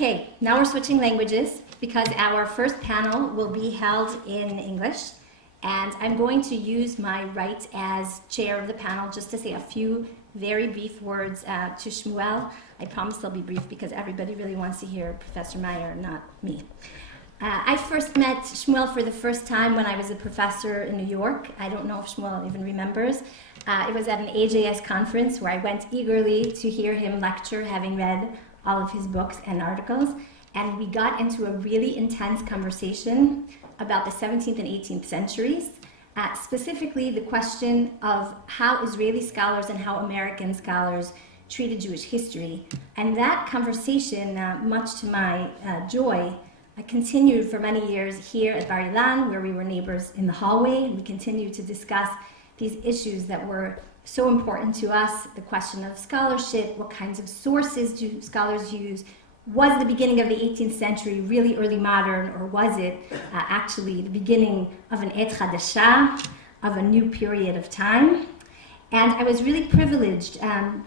Okay, now we're switching languages because our first panel will be held in English, and I'm going to use my right as chair of the panel just to say a few very brief words to Shmuel. I promise they'll be brief because everybody really wants to hear Professor Meyer, not me. I first met Shmuel for the first time when I was a professor in New York. I don't know if Shmuel even remembers. It was at an AJS conference where I went eagerly to hear him lecture, having read all of his books and articles, and we got into a really intense conversation about the 17th and 18th centuries, specifically the question of how Israeli scholars and how American scholars treated Jewish history. And that conversation, much to my joy, continued for many years here at Bar-Ilan, where we were neighbors in the hallway, and we continued to discuss these issues that were so important to us, the question of scholarship, what kinds of sources do scholars use, was the beginning of the 18th century really early modern, or was it actually the beginning of an Et Chadasha, of a new period of time? And I was really privileged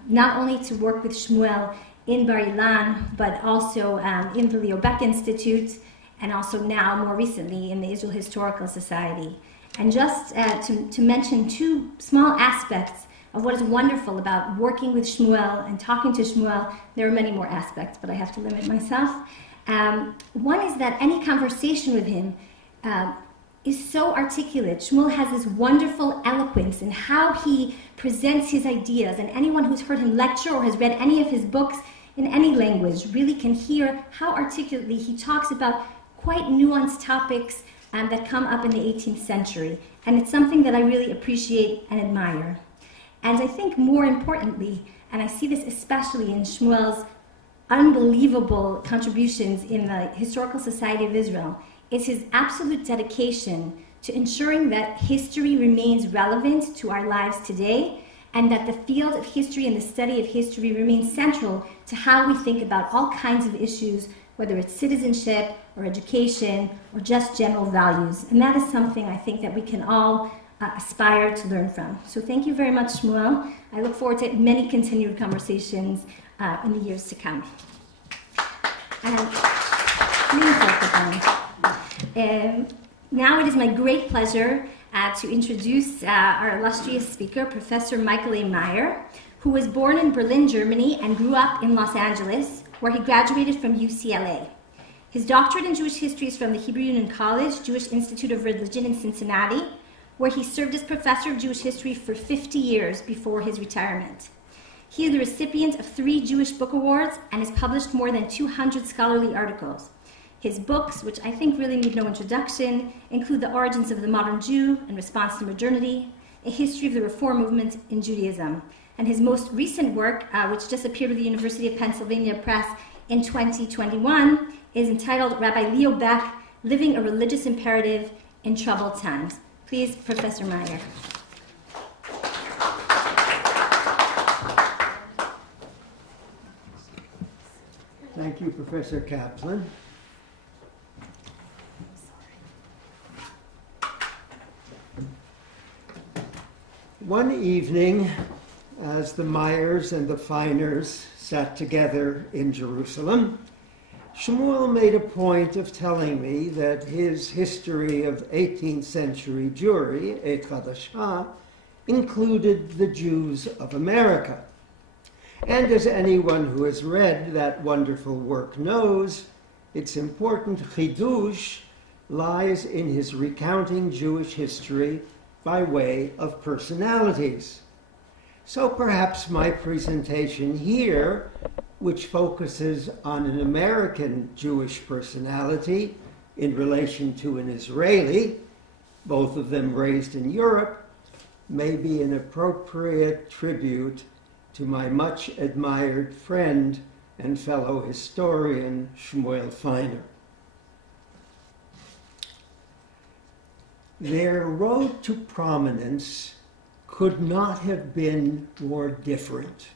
not only to work with Shmuel in Bar-Ilan, but also in the Leo Baeck Institute, and also now, more recently, in the Israel Historical Society. And just to mention two small aspects of what is wonderful about working with Shmuel and talking to Shmuel. There are many more aspects, but I have to limit myself. One is that any conversation with him is so articulate. Shmuel has this wonderful eloquence in how he presents his ideas, and anyone who's heard him lecture or has read any of his books in any language really can hear how articulately he talks about quite nuanced topics that come up in the 18th century. And it's something that I really appreciate and admire. And I think more importantly, and I see this especially in Shmuel's unbelievable contributions in the Historical Society of Israel, is his absolute dedication to ensuring that history remains relevant to our lives today, and that the field of history and the study of history remains central to how we think about all kinds of issues, whether it's citizenship or education or just general values. And that is something I think that we can all aspire to learn from. So thank you very much, Shmuel. I look forward to many continued conversations in the years to come. Now it is my great pleasure to introduce our illustrious speaker, Professor Michael A. Meyer, who was born in Berlin, Germany, and grew up in Los Angeles, where he graduated from UCLA. His doctorate in Jewish history is from the Hebrew Union College, Jewish Institute of Religion in Cincinnati, where he served as professor of Jewish history for 50 years before his retirement. He is the recipient of 3 Jewish Book Awards and has published more than 200 scholarly articles. His books, which I think really need no introduction, include The Origins of the Modern Jew and Response to Modernity, A History of the Reform Movement in Judaism. And his most recent work, which just appeared with the University of Pennsylvania Press in 2021, is entitled Rabbi Leo Baeck, Living a Religious Imperative in Troubled Times. Please, Professor Meyer. Thank you, Professor Kaplan. One evening, as the Meyers and the Feiners sat together in Jerusalem, Shmuel made a point of telling me that his history of 18th century Jewry, Et Chadasha, included the Jews of America. And as anyone who has read that wonderful work knows, its important chidush lies in his recounting Jewish history by way of personalities. So perhaps my presentation here, which focuses on an American Jewish personality in relation to an Israeli, both of them raised in Europe, may be an appropriate tribute to my much admired friend and fellow historian, Shmuel פיינר. Their road to prominence could not have been more different.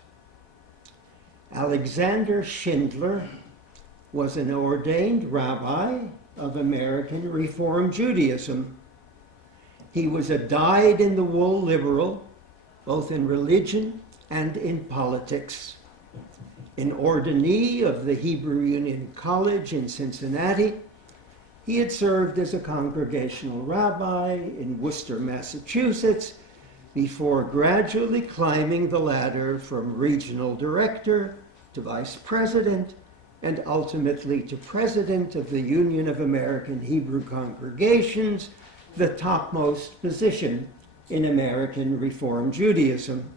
Alexander Schindler was an ordained rabbi of American Reform Judaism. He was a dyed-in-the-wool liberal, both in religion and in politics. An ordinee of the Hebrew Union College in Cincinnati, he had served as a congregational rabbi in Worcester, Massachusetts, before gradually climbing the ladder from regional director to vice president and ultimately to president of the Union of American Hebrew Congregations, the topmost position in American Reform Judaism.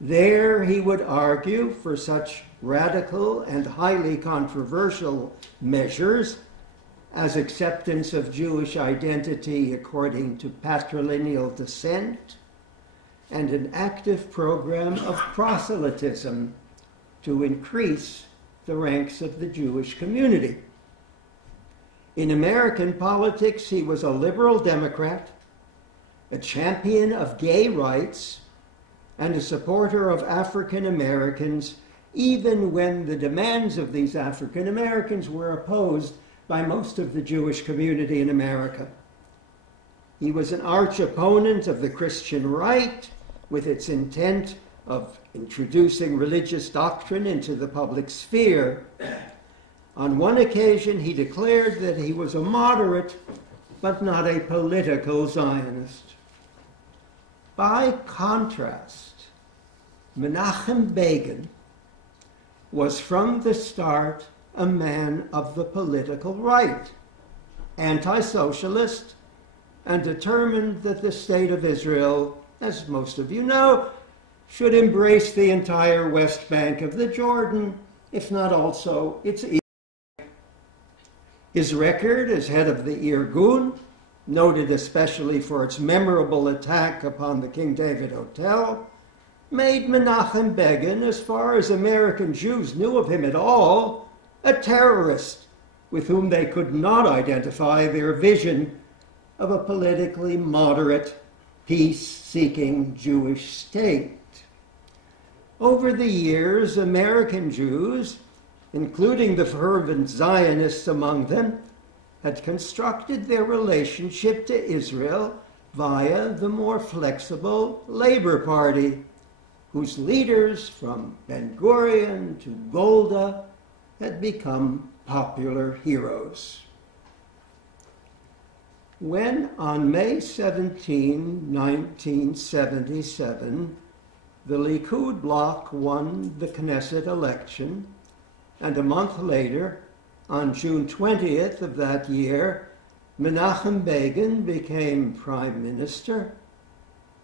There he would argue for such radical and highly controversial measures as acceptance of Jewish identity according to patrilineal descent and an active program of proselytism to increase the ranks of the Jewish community. In American politics, he was a liberal Democrat, a champion of gay rights, and a supporter of African Americans, even when the demands of these African Americans were opposed by most of the Jewish community in America. He was an arch opponent of the Christian right, with its intent of introducing religious doctrine into the public sphere. On one occasion, he declared that he was a moderate, but not a political Zionist. By contrast, Menachem Begin was from the start a man of the political right, anti-socialist, and determined that the state of Israel, as most of you know, should embrace the entire West Bank of the Jordan, if not also its east. His record as head of the Irgun, noted especially for its memorable attack upon the King David Hotel, made Menachem Begin, as far as American Jews knew of him at all, a terrorist with whom they could not identify their vision of a politically moderate, peace-seeking Jewish state. Over the years, American Jews, including the fervent Zionists among them, had constructed their relationship to Israel via the more flexible Labor Party, whose leaders, from Ben-Gurion to Golda, had become popular heroes. When, on May 17, 1977, the Likud bloc won the Knesset election, and a month later, on June 20th of that year, Menachem Begin became prime minister,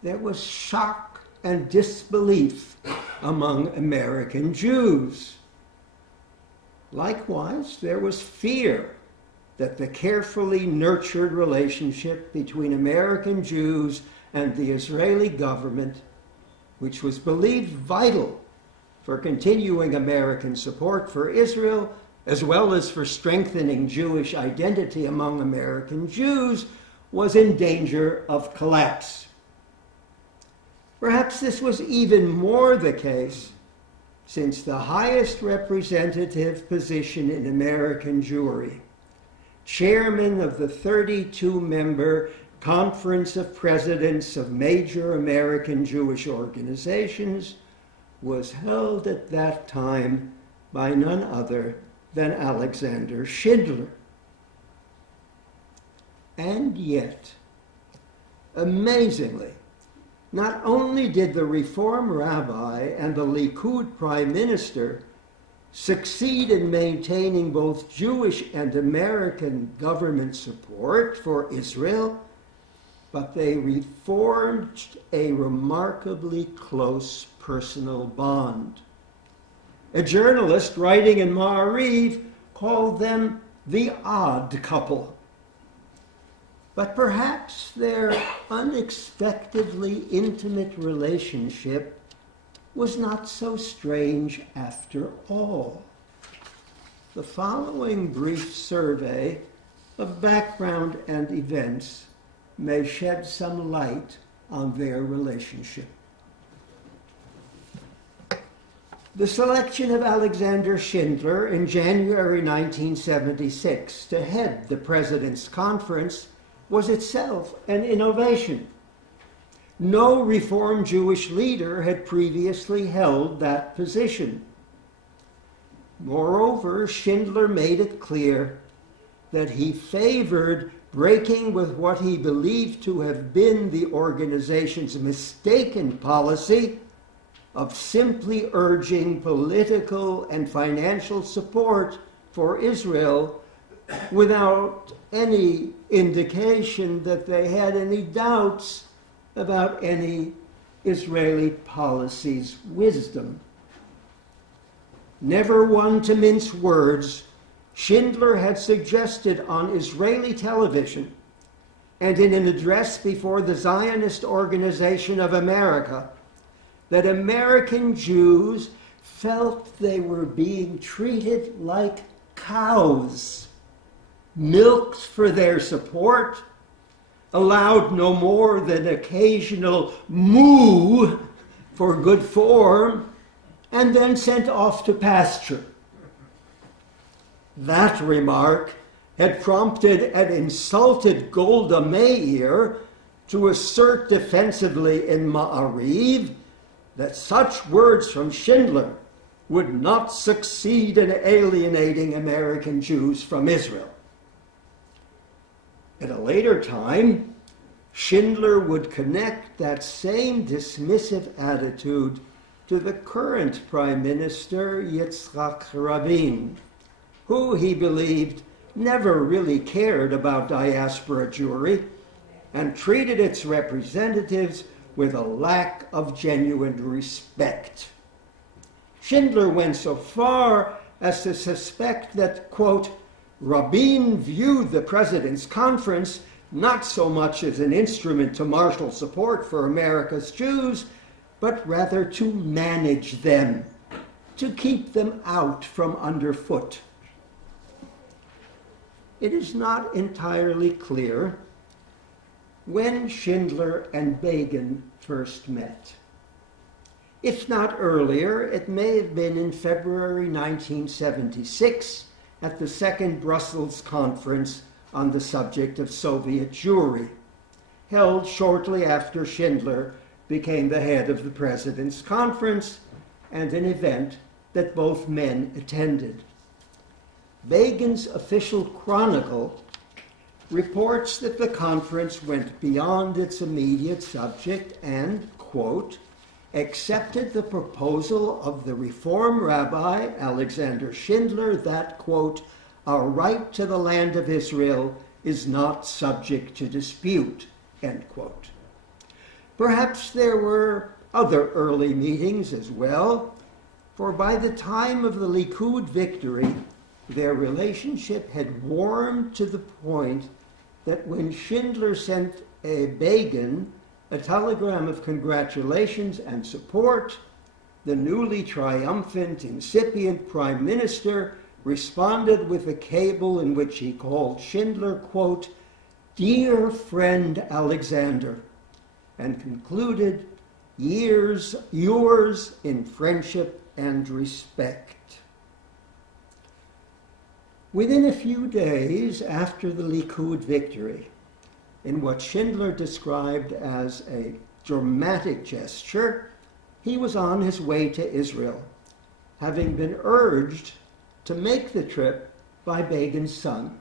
there was shock and disbelief among American Jews. Likewise, there was fear that the carefully nurtured relationship between American Jews and the Israeli government, which was believed vital for continuing American support for Israel, as well as for strengthening Jewish identity among American Jews, was in danger of collapse. Perhaps this was even more the case since the highest representative position in American Jewry, chairman of the 32-member Conference of Presidents of Major American Jewish Organizations, was held at that time by none other than Alexander Schindler. And yet, amazingly, not only did the Reform rabbi and the Likud prime minister succeed in maintaining both Jewish and American government support for Israel, but they forged a remarkably close personal bond. A journalist writing in Ma'ariv called them the odd couple. But perhaps their unexpectedly intimate relationship was not so strange after all. The following brief survey of background and events may shed some light on their relationship. The selection of Alexander Schindler in January 1976 to head the President's Conference was itself an innovation. No Reform Jewish leader had previously held that position. Moreover, Schindler made it clear that he favored breaking with what he believed to have been the organization's mistaken policy of simply urging political and financial support for Israel without any indication that they had any doubts about any Israeli policy's wisdom. Never one to mince words, Schindler had suggested on Israeli television and in an address before the Zionist Organization of America that American Jews felt they were being treated like cows, milked for their support, allowed no more than occasional moo for good form, and then sent off to pasture. That remark had prompted an insulted Golda Meir to assert defensively in Ma'ariv that such words from Schindler would not succeed in alienating American Jews from Israel. At a later time, Schindler would connect that same dismissive attitude to the current Prime Minister, Yitzhak Rabin, who he believed never really cared about diaspora Jewry and treated its representatives with a lack of genuine respect. Schindler went so far as to suspect that, quote, Rabin viewed the President's Conference not so much as an instrument to marshal support for America's Jews, but rather to manage them, to keep them out from underfoot. It is not entirely clear when Schindler and Begin first met. If not earlier, it may have been in February 1976 at the Second Brussels Conference on the subject of Soviet Jewry, held shortly after Schindler became the head of the President's Conference, and an event that both men attended. Begin's official chronicle reports that the conference went beyond its immediate subject and, quote, accepted the proposal of the Reform Rabbi Alexander Schindler that, quote, our right to the land of Israel is not subject to dispute, end quote. Perhaps there were other early meetings as well, for by the time of the Likud victory, their relationship had warmed to the point that when Schindler sent Begin a telegram of congratulations and support, the newly triumphant, incipient Prime Minister responded with a cable in which he called Schindler, quote, dear friend Alexander, and concluded, yours in friendship and respect. Within a few days after the Likud victory, in what Schindler described as a dramatic gesture, he was on his way to Israel, having been urged to make the trip by Begin's son.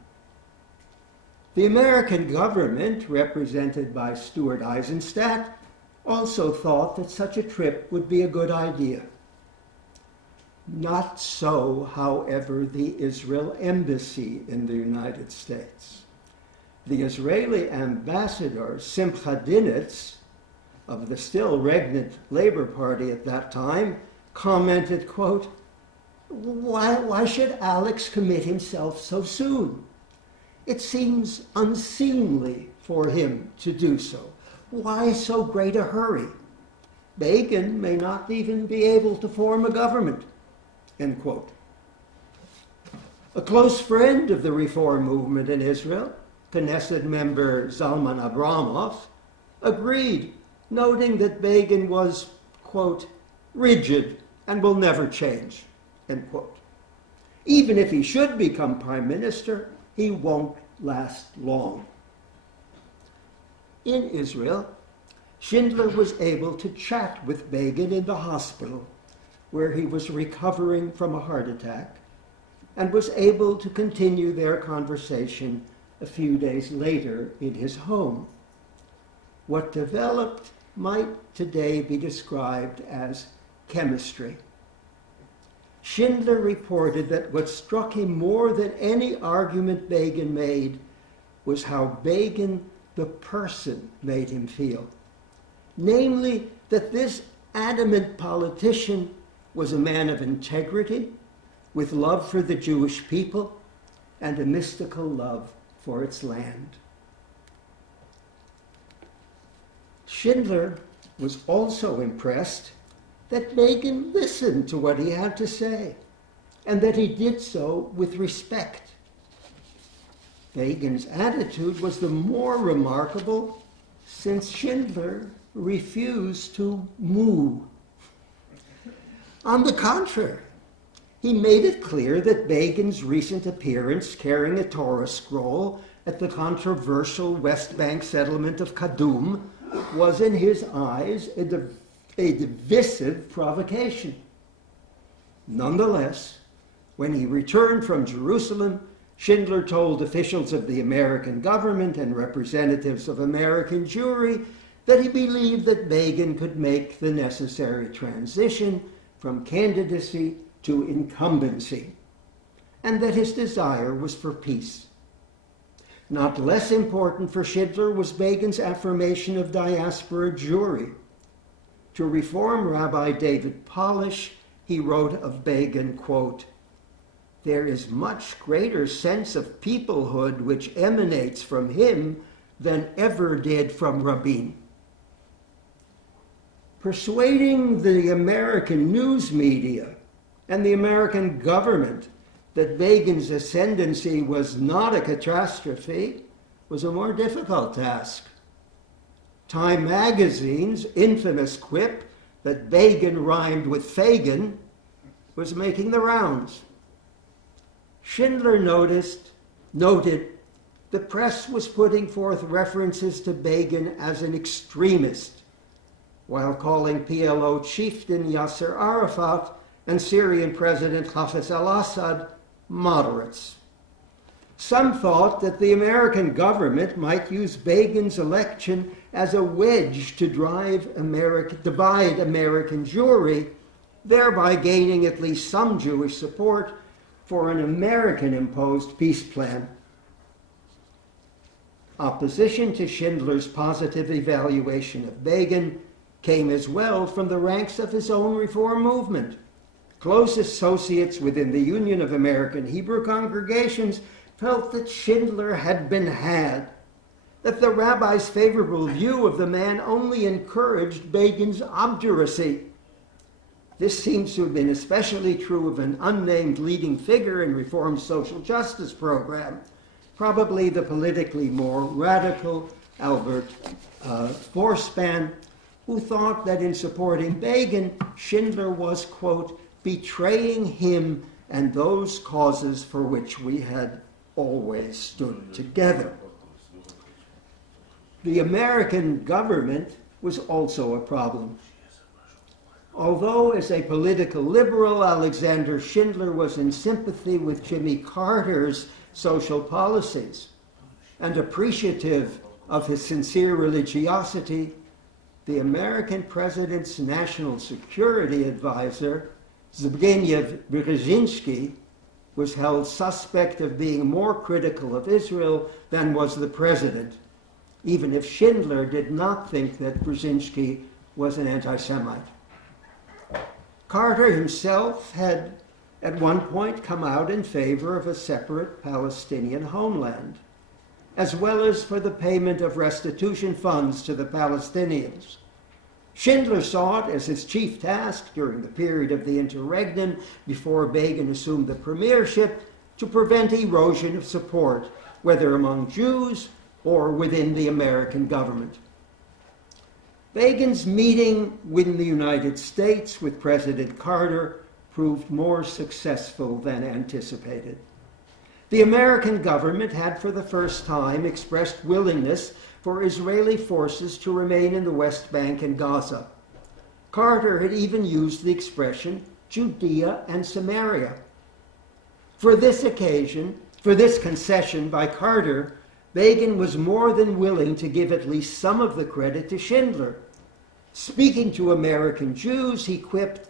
The American government, represented by Stuart Eisenstadt, also thought that such a trip would be a good idea. Not so, however, the Israel embassy in the United States. The Israeli ambassador, Simcha Dinitz, of the still regnant Labor Party at that time, commented, quote, why should Alex commit himself so soon? It seems unseemly for him to do so. Why so great a hurry? Begin may not even be able to form a government, end quote. A close friend of the reform movement in Israel, Knesset member Zalman Abramov, agreed, noting that Begin was, quote, rigid and will never change, end quote. Even if he should become prime minister, he won't last long. In Israel, Schindler was able to chat with Begin in the hospital, where he was recovering from a heart attack, and was able to continue their conversation a few days later in his home. What developed might today be described as chemistry. Schindler reported that what struck him more than any argument Begin made was how Begin, the person, made him feel. Namely, that this adamant politician was a man of integrity, with love for the Jewish people, and a mystical love for its land. Schindler was also impressed that Begin listened to what he had to say, and that he did so with respect. Begin's attitude was the more remarkable since Schindler refused to moo. On the contrary, he made it clear that Begin's recent appearance carrying a Torah scroll at the controversial West Bank settlement of Kadum was, in his eyes, a divisive provocation. Nonetheless, when he returned from Jerusalem, Schindler told officials of the American government and representatives of American Jewry that he believed that Begin could make the necessary transition from candidacy to incumbency, and that his desire was for peace. Not less important for Schindler was Begin's affirmation of diaspora Jewry. To reform Rabbi David Polish, he wrote of Begin, quote, "There is much greater sense of peoplehood which emanates from him than ever did from Rabin." Persuading the American news media and the American government that Begin's ascendancy was not a catastrophe was a more difficult task. Time magazine's infamous quip that Begin rhymed with Fagin was making the rounds. Schindler noted the press was putting forth references to Begin as an extremist, while calling PLO chieftain Yasser Arafat and Syrian President Hafez al-Assad moderates. Some thought that the American government might use Begin's election as a wedge to divide American Jewry, thereby gaining at least some Jewish support for an American-imposed peace plan. Opposition to Schindler's positive evaluation of Begin came as well from the ranks of his own reform movement. Close associates within the Union of American Hebrew Congregations felt that Schindler had been had, that the rabbi's favorable view of the man only encouraged Begin's obduracy. This seems to have been especially true of an unnamed leading figure in Reform's social justice program, probably the politically more radical Albert Forspan, who thought that in supporting Begin, Schindler was, quote, betraying him and those causes for which we had always stood together. The American government was also a problem. Although as a political liberal, Alexander Schindler was in sympathy with Jimmy Carter's social policies and appreciative of his sincere religiosity, the American president's national security advisor, Zbigniew Brzezinski, was held suspect of being more critical of Israel than was the president, even if Schindler did not think that Brzezinski was an anti-Semite. Carter himself had at one point come out in favor of a separate Palestinian homeland, as well as for the payment of restitution funds to the Palestinians. Schindler saw it as his chief task during the period of the interregnum before Begin assumed the premiership to prevent erosion of support, whether among Jews or within the American government. Begin's meeting with the United States with President Carter proved more successful than anticipated. The American government had for the first time expressed willingness for Israeli forces to remain in the West Bank and Gaza. Carter had even used the expression Judea and Samaria. For this occasion, for this concession by Carter, Begin was more than willing to give at least some of the credit to Schindler. Speaking to American Jews, he quipped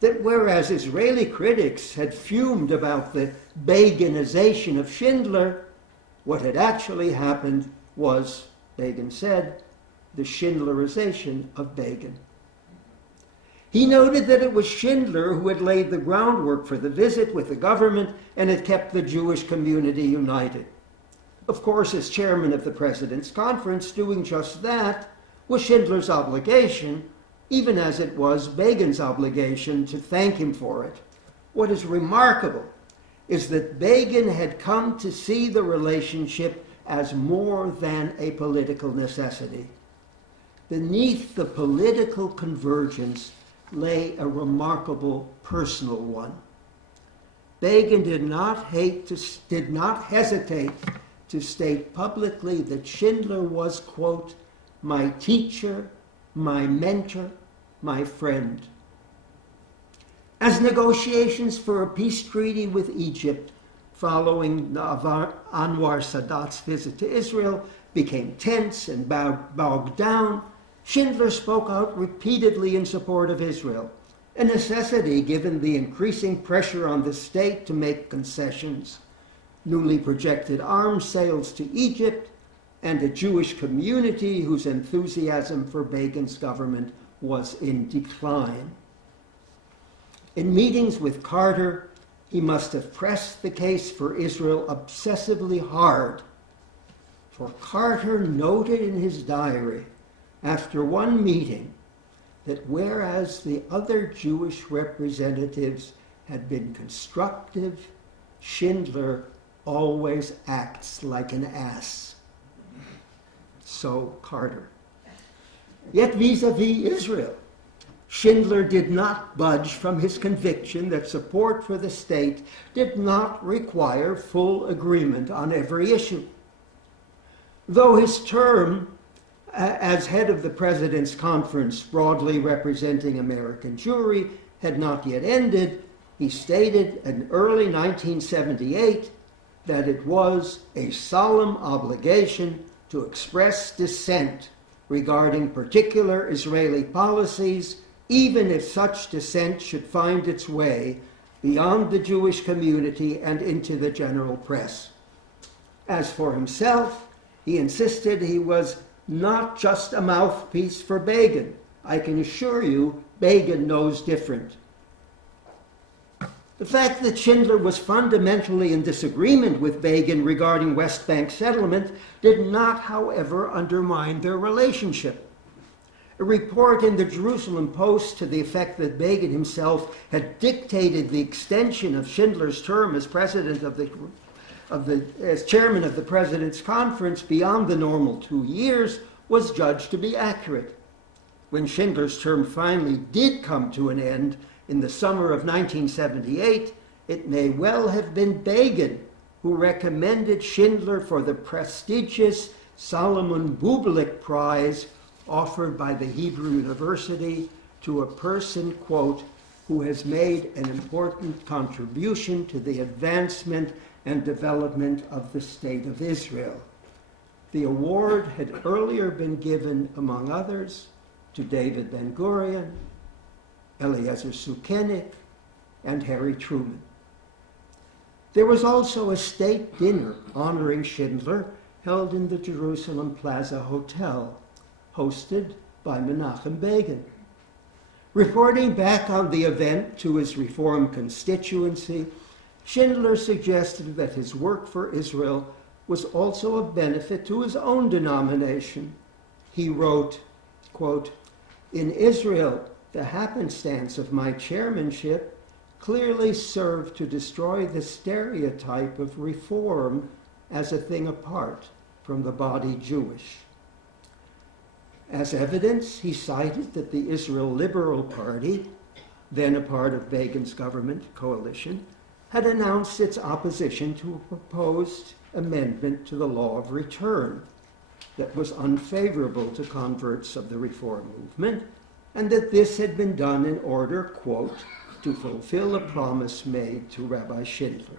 that whereas Israeli critics had fumed about the Beginization of Schindler, what had actually happened was, Begin said, the Schindlerization of Begin. He noted that it was Schindler who had laid the groundwork for the visit with the government and had kept the Jewish community united. Of course, as chairman of the President's Conference, doing just that was Schindler's obligation, even as it was Begin's obligation to thank him for it. What is remarkable is that Begin had come to see the relationship as more than a political necessity. Beneath the political convergence lay a remarkable personal one. Begin did not hesitate to state publicly that Schindler was, quote, my teacher, my mentor, my friend. As negotiations for a peace treaty with Egypt following Anwar Sadat's visit to Israel became tense and bogged down, Schindler spoke out repeatedly in support of Israel, a necessity given the increasing pressure on the state to make concessions, newly projected arms sales to Egypt, and a Jewish community whose enthusiasm for Begin's government was in decline. In meetings with Carter, he must have pressed the case for Israel obsessively hard, for Carter noted in his diary after one meeting that whereas the other Jewish representatives had been constructive, Schindler always acts like an ass. So Carter. Yet vis-a-vis Israel, Schindler did not budge from his conviction that support for the state did not require full agreement on every issue. Though his term as head of the President's Conference, broadly representing American Jewry, had not yet ended, he stated in early 1978 that it was a solemn obligation to express dissent regarding particular Israeli policies, even if such dissent should find its way beyond the Jewish community and into the general press. As for himself, he insisted he was not just a mouthpiece for Begin. I can assure you, Begin knows different. The fact that Schindler was fundamentally in disagreement with Begin regarding West Bank settlement did not, however, undermine their relationship. A report in the Jerusalem Post to the effect that Begin himself had dictated the extension of Schindler's term as as chairman of the President's Conference beyond the normal 2 years was judged to be accurate. When Schindler's term finally did come to an end in the summer of 1978, it may well have been Begin who recommended Schindler for the prestigious Solomon Bublik Prize offered by the Hebrew University to a person, quote, who has made an important contribution to the advancement and development of the State of Israel. The award had earlier been given, among others, to David Ben-Gurion, Eliezer Sukenik, and Harry Truman. There was also a state dinner honoring Schindler held in the Jerusalem Plaza Hotel, hosted by Menachem Begin. Reporting back on the event to his Reform constituency, Schindler suggested that his work for Israel was also a benefit to his own denomination. He wrote, quote, in Israel, the happenstance of my chairmanship clearly served to destroy the stereotype of reform as a thing apart from the body Jewish. As evidence, he cited that the Israel Liberal Party, then a part of Begin's government coalition, had announced its opposition to a proposed amendment to the law of return that was unfavorable to converts of the Reform movement, and that this had been done in order, quote, to fulfill a promise made to Rabbi Schindler.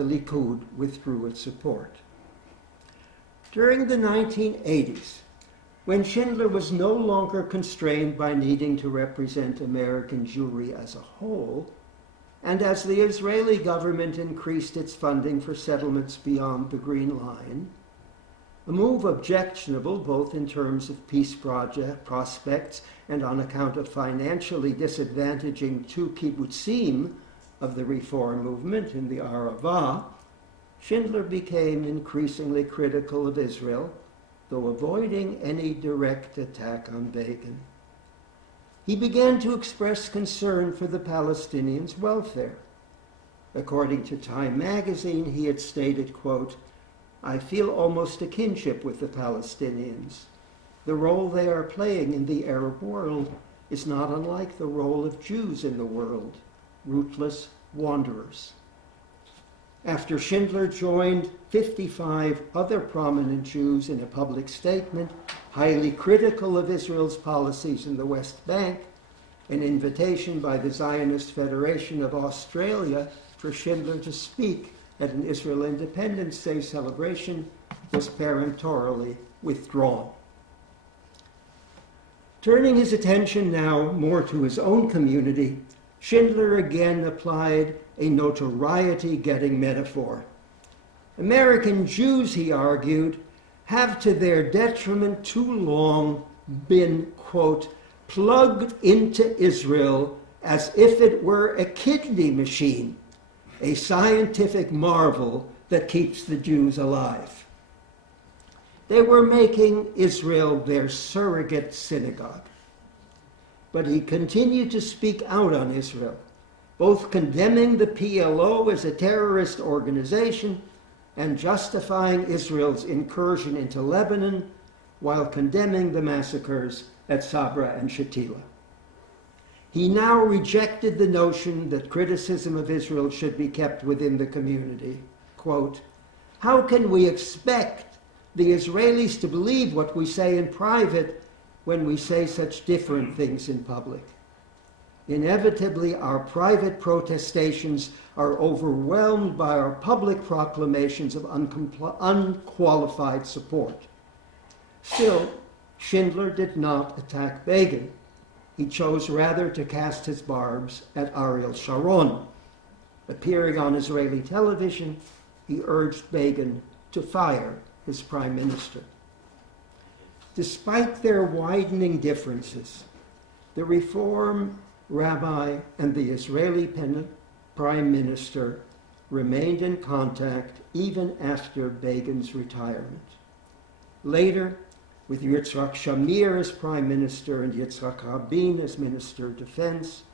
the Likud withdrew its support. During the 1980s, when Schindler was no longer constrained by needing to represent American Jewry as a whole, and as the Israeli government increased its funding for settlements beyond the Green Line, a move objectionable both in terms of peace project prospects and on account of financially disadvantaging two kibbutzim of the reform movement in the Arava, Schindler became increasingly critical of Israel, though avoiding any direct attack on Begin. He began to express concern for the Palestinians' welfare. According to Time magazine, he had stated, quote, "I feel almost a kinship with the Palestinians. The role they are playing in the Arab world is not unlike the role of Jews in the world, rootless wanderers." After Schindler joined 55 other prominent Jews in a public statement, highly critical of Israel's policies in the West Bank, an invitation by the Zionist Federation of Australia for Schindler to speak at an Israel Independence Day celebration was peremptorily withdrawn. Turning his attention now more to his own community, Schindler again applied a notoriety-getting metaphor. American Jews, he argued, have to their detriment too long been, quote, plugged into Israel as if it were a kidney machine, a scientific marvel that keeps the Jews alive. They were making Israel their surrogate synagogue. But he continued to speak out on Israel, both condemning the PLO as a terrorist organization and justifying Israel's incursion into Lebanon while condemning the massacres at Sabra and Shatila. He now rejected the notion that criticism of Israel should be kept within the community. Quote, "How can we expect the Israelis to believe what we say in private when we say such different things in public? Inevitably, our private protestations are overwhelmed by our public proclamations of unqualified support." Still, Schindler did not attack Begin. He chose rather to cast his barbs at Ariel Sharon. Appearing on Israeli television, he urged Begin to fire his prime minister. Despite their widening differences, the Reform Rabbi and the Israeli prime minister remained in contact even after Begin's retirement. Later, with Yitzhak Shamir as prime minister and Yitzhak Rabin as minister of defense,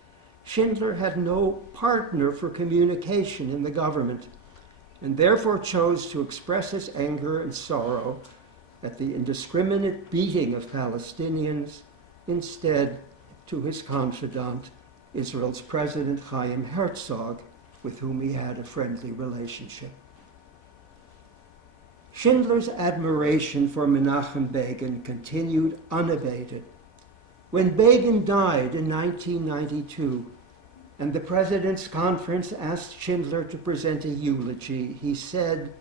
Schindler had no partner for communication in the government, and therefore chose to express his anger and sorrow at the indiscriminate beating of Palestinians, instead to his confidant, Israel's President Chaim Herzog, with whom he had a friendly relationship. Schindler's admiration for Menachem Begin continued unabated. When Begin died in 1992, and the President's Conference asked Schindler to present a eulogy, he said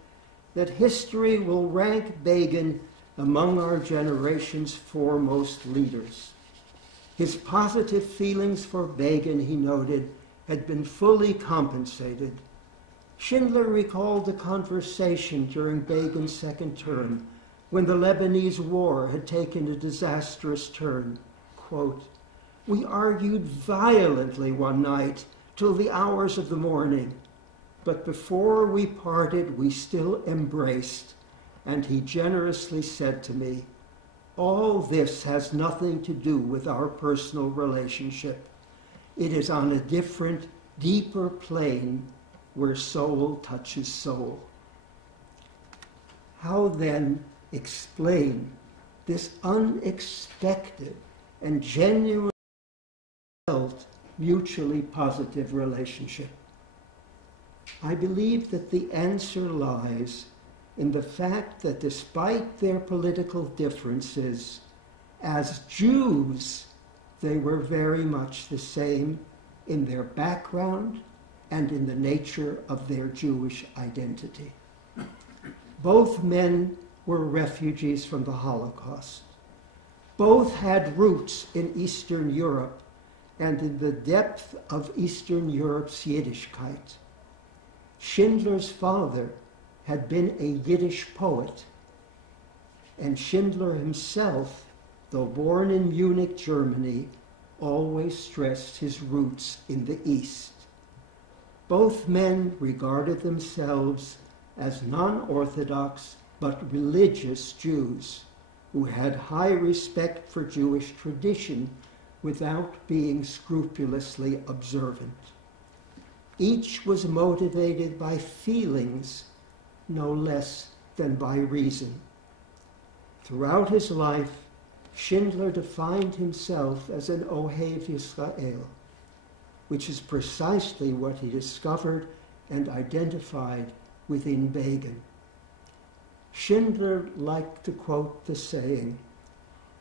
that history will rank Begin among our generation's foremost leaders. His positive feelings for Begin, he noted, had been fully compensated. Schindler recalled a conversation during Begin's second term when the Lebanese war had taken a disastrous turn. Quote, "We argued violently one night till the hours of the morning, but before we parted we still embraced, and he generously said to me, 'All this has nothing to do with our personal relationship. It is on a different, deeper plane where soul touches soul.'" How then explain this unexpected and genuinely felt mutually positive relationship? I believe that the answer lies in the fact that despite their political differences, as Jews, they were very much the same in their background and in the nature of their Jewish identity. Both men were refugees from the Holocaust. Both had roots in Eastern Europe and in the depth of Eastern Europe's Yiddishkeit. Schindler's father had been a Yiddish poet, and Schindler himself, though born in Munich, Germany, always stressed his roots in the East. Both men regarded themselves as non-Orthodox but religious Jews who had high respect for Jewish tradition without being scrupulously observant. Each was motivated by feelings no less than by reason. Throughout his life, Schindler defined himself as an Ohev Yisrael, which is precisely what he discovered and identified within Begin. Schindler liked to quote the saying,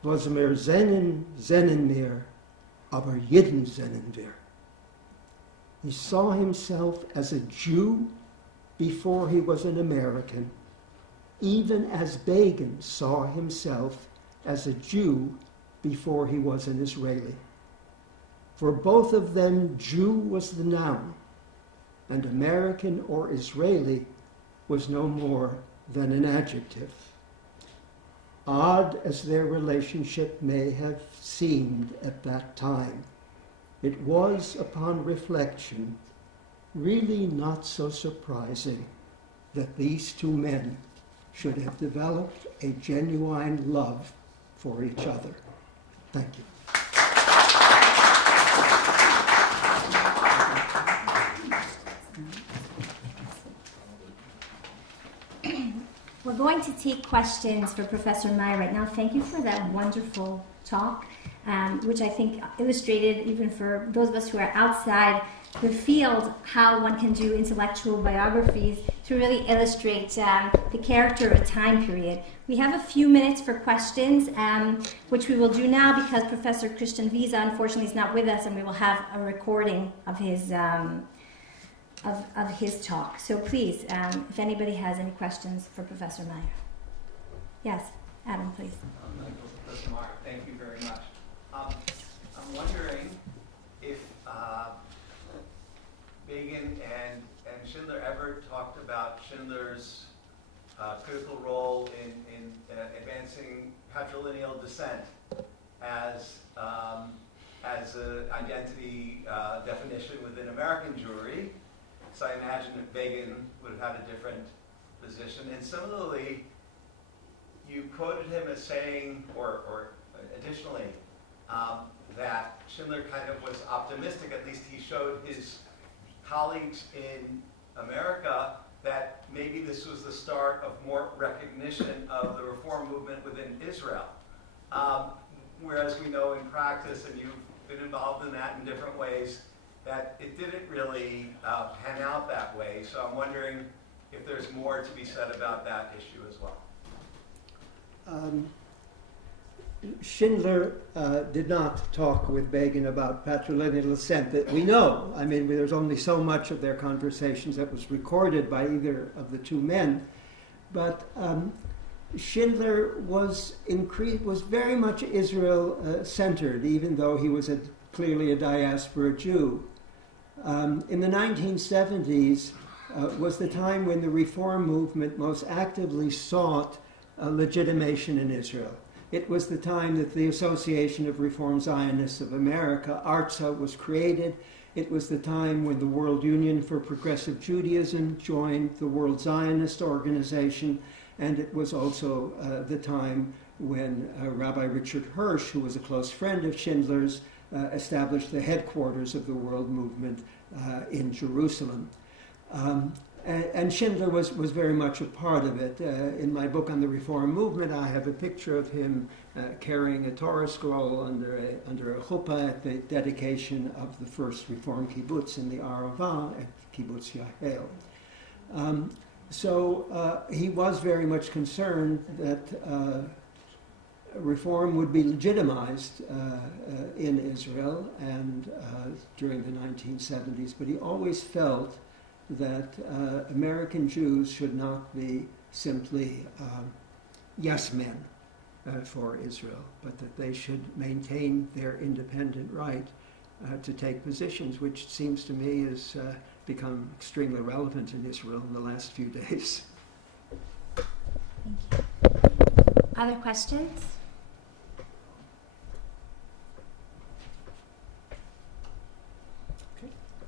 "Was wir sennen, sennen wir, aber Jiden sennen wir." He saw himself as a Jew before he was an American, even as Begin saw himself as a Jew before he was an Israeli. For both of them, Jew was the noun, and American or Israeli was no more than an adjective. Odd as their relationship may have seemed at that time, it was, upon reflection, really not so surprising that these two men should have developed a genuine love for each other. Thank you. We're going to take questions for Professor Meyer right now. Thank you for that wonderful talk, which I think illustrated, even for those of us who are outside the field, how one can do intellectual biographies to really illustrate the character of a time period. We have a few minutes for questions, which we will do now because Professor Christian Visa, unfortunately, is not with us, and we will have a recording of his talk. So please, if anybody has any questions for Professor Meyer. Yes, Adam, please. Professor Meyer, thank you very much. I'm wondering if Begin and Schindler ever talked about Schindler's critical role in advancing patrilineal descent as an identity definition within American Jewry. So I imagine that Begin would have had a different position. And similarly, you quoted him as saying, or additionally, that Schindler kind of was optimistic, at least he showed his colleagues in America that maybe this was the start of more recognition of the reform movement within Israel. Whereas we know in practice, and you've been involved in that in different ways, that it didn't really pan out that way. So I'm wondering if there's more to be said about that issue as well. Schindler did not talk with Begin about patrilineal descent that we know. I mean, there's only so much of their conversations that was recorded by either of the two men. But Schindler was very much Israel-centered, even though he was clearly a diaspora Jew. In the 1970s was the time when the reform movement most actively sought legitimation in Israel. It was the time that the Association of Reform Zionists of America, ARTZA, was created. It was the time when the World Union for Progressive Judaism joined the World Zionist Organization, and it was also the time when Rabbi Richard Hirsch, who was a close friend of Schindler's, established the headquarters of the World Movement in Jerusalem. And Schindler was very much a part of it. In my book on the Reform Movement, I have a picture of him carrying a Torah scroll under a chuppah at the dedication of the first Reform kibbutz in the Arava at Kibbutz Yahel. So he was very much concerned that reform would be legitimized in Israel and during the 1970s, but he always felt that American Jews should not be simply yes men for Israel, but that they should maintain their independent right to take positions, which seems to me has become extremely relevant in Israel in the last few days. Thank you. Other questions?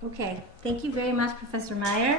Okay, thank you very much, Professor Meyer.